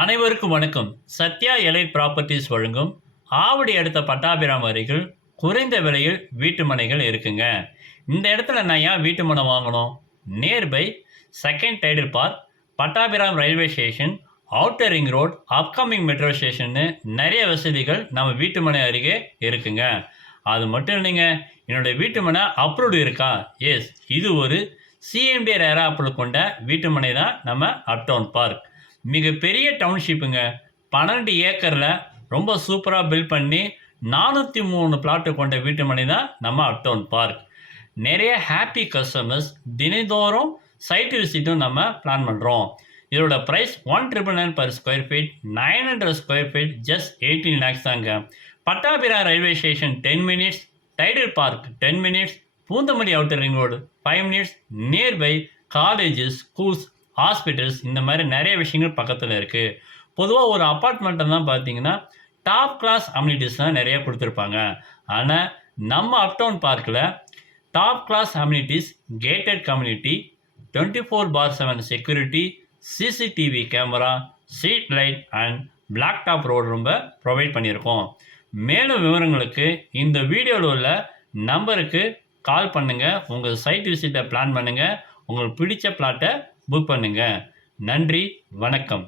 அனைவருக்கும் வணக்கம். Sathya elite properties வழங்கும் ஆவடி அடுத்த பட்டாபிராம் அருகில் குறைந்த விலையில் வீட்டு மனைகள் இருக்குங்க. இந்த இடத்துல நான் ஏன் வீட்டு மனை வாங்கணும்? Nearby second Tidel park Pattabiram railway station outer ring road upcoming metro ஸ்டேஷன்னு நிறைய வசதிகள் நம்ம வீட்டு மனை அருகே இருக்குங்க. அது மட்டும் இல்லைங்க என்னுடைய வீட்டு மனை அப்ரூவ்டு இருக்கா? எஸ் இது ஒரு சிஎம்டி ரேரா அப்ரூவ் கொண்ட வீட்டு மனை தான் நம்ம அப்டவுன் பார்க் மிகப்பெரிய டவுன்ஷிப்புங்க பன்னெண்டு ஏக்கரில் ரொம்ப சூப்பராக பில்ட் பண்ணி நானூற்றி மூணு பிளாட்டு கொண்ட வீட்டு மனை தான் நம்ம அப்டவுன் பார்க் நிறைய ஹாப்பி கஸ்டமர்ஸ் தினந்தோறும் சைட் விசிட்டும் நம்ம பிளான் பண்ணுறோம் இதோட price one triple nine per square feet nine hundred square feet just eighteen lakhs தாங்க. Pattabiram railway station ten minutes Tidel park ten minutes Poonamallee outer ring road five minutes nearby colleges schools hospitals இந்த மாதிரி நிறைய விஷயங்கள் பக்கத்தில் இருக்குது பொதுவாக ஒரு அப்பார்ட்மெண்ட்டை தான் பார்த்தீங்கன்னா டாப் கிளாஸ் அம்யூனிட்டிஸ்லாம் நிறைய கொடுத்துருப்பாங்க. ஆனால் நம்ம அப்டவுன் பார்க்கில் top class amenities gated community twenty four bar seven security CCTV camera street light and black top road ரொம்ப ப்ரொவைட் பண்ணியிருக்கோம். மேலும் விவரங்களுக்கு இந்த வீடியோவில் உள்ள நம்பருக்கு கால் பண்ணுங்கள் உங்கள் சைட் விசிட்டை பிளான் பண்ணுங்கள் உங்களுக்கு பிடிச்ச பிளாட்டை புக் பண்ணுங்கள் நன்றி வணக்கம்.